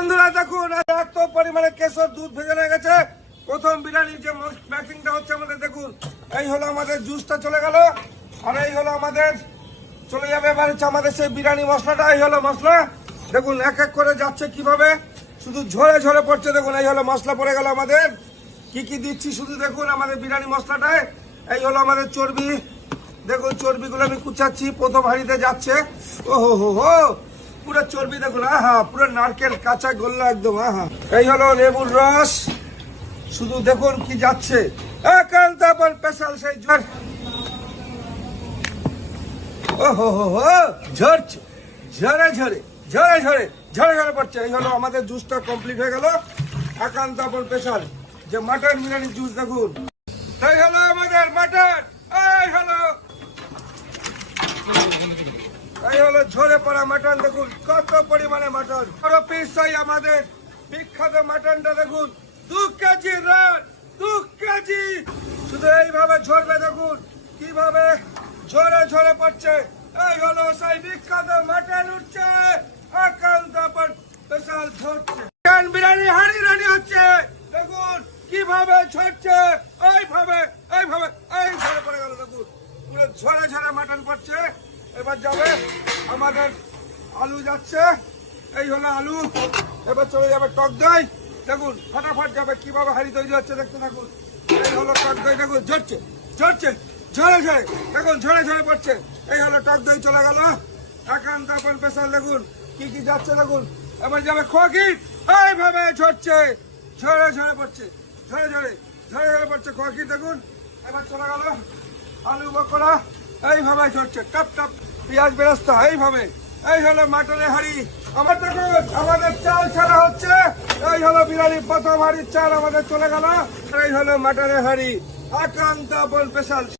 বন্ধুরা দেখুন এত পরিমাণে কেশর দুধ ভেজে হয়ে গেছে। প্রথম বিরিয়ানির যে ম্যাকিংটা হচ্ছে আমাদের দেখুন, এই হলো আমাদের জুসটা চলে গেল, আর এই হলো আমাদের চলে যাবে এবার হচ্ছে আমাদের সেই বিরিয়ানি মশলাটা। এই হলো মশলা, দেখুন এক এক করে যাচ্ছে কিভাবে, শুধু ঝরে ঝরে পড়ছে। দেখুন এই হলো মশলা পড়ে গেল আমাদের। কি কি দিচ্ছি শুধু দেখুন আমাদের বিরিয়ানি মশলাটায়। এই হলো আমাদের চর্বি, দেখুন চর্বিগুলো আমি কুচাচ্ছি, প্রথম হাঁড়িতে যাচ্ছে। ও হো হো হো, পুরো চর্বি দেখুন, আহা পুরো নারকেল কাঁচা গোল্লা একদম, আহা। এই হলো লেবুর রস, শুধু দেখুন কি যাচ্ছে, একান্ত স্পেশাল সেই ঝড়। ও হো হো হো, ঝরছে, ঝরে ঝরে ঝরে ঝরে ঝরে ঝরে পড়ছে। এই হলো আমাদের জুসটা কমপ্লিট হয়ে গেল, একান্ত স্পেশাল যে মাটন বিরিয়ানির জুস দেখুন। এই হলো আমাদের মাটন, এই হলো ঝরে পড়া মাটন। দেখুন কত পরিমাণে মাটন, বড় পিস চাই আমাদের বিখ্যাত মাটনটা দেখুন, 2 কেজি রান, 2 কেজি। শুধু এইভাবে ঝরবে, দেখুন কিভাবে ঝরে ঝরে পড়ছে। এই হলো সেই বিখ্যাত মাটন উঠছে, একান্ত স্পেশাল ঝরছে। চিকেন বিরিয়ানি হাঁড়ি রানি হচ্ছে, দেখুন কিভাবে ঝরছে, এইভাবে এইভাবে এই ঝরে পড়ে গেল। দেখুন পুরো ঝরে ঝরে মাটন পড়ছে। এবার যাবে আমাদের আলু যাচ্ছে, এই হলো আলু। এবার চলে যাবে টক দই, দেখুন ফটাফট যাবে কিভাবে হাঁড়ি তৈরি হচ্ছে দেখতে থাকুন। এই হলো টক দই, দেখুন ঝরছে ঝরছে ঝরে ঝরে, দেখুন ঝরে ঝরে পড়ছে। এই হলো টক দই চলে গেল, একান্ত স্পেশাল। দেখুন কি কি যাচ্ছে দেখুন। এবার যাবে খোয়া ক্ষীর, এইভাবে ঝরছে, ঝরে ঝরে পড়ছে, ঝরে ঝরে ঝরে ঝরে পড়ছে খোয়া ক্ষীর। দেখুন এবার চলে গেল আলু বকরা, এইভাবে ঝরছে টপ টপ, পেঁয়াজ বেরেস্তা এইভাবে। এই হলো মাটনের হাঁড়ি আমার। দেখুন আমাদের চাল ছাড়া হচ্ছে, এই হলো বিরিয়ানির প্রথম হাঁড়ির চাল আমাদের চলে গেল। এই হলো মাটনের হাঁড়ি, একান্ত স্পেশাল।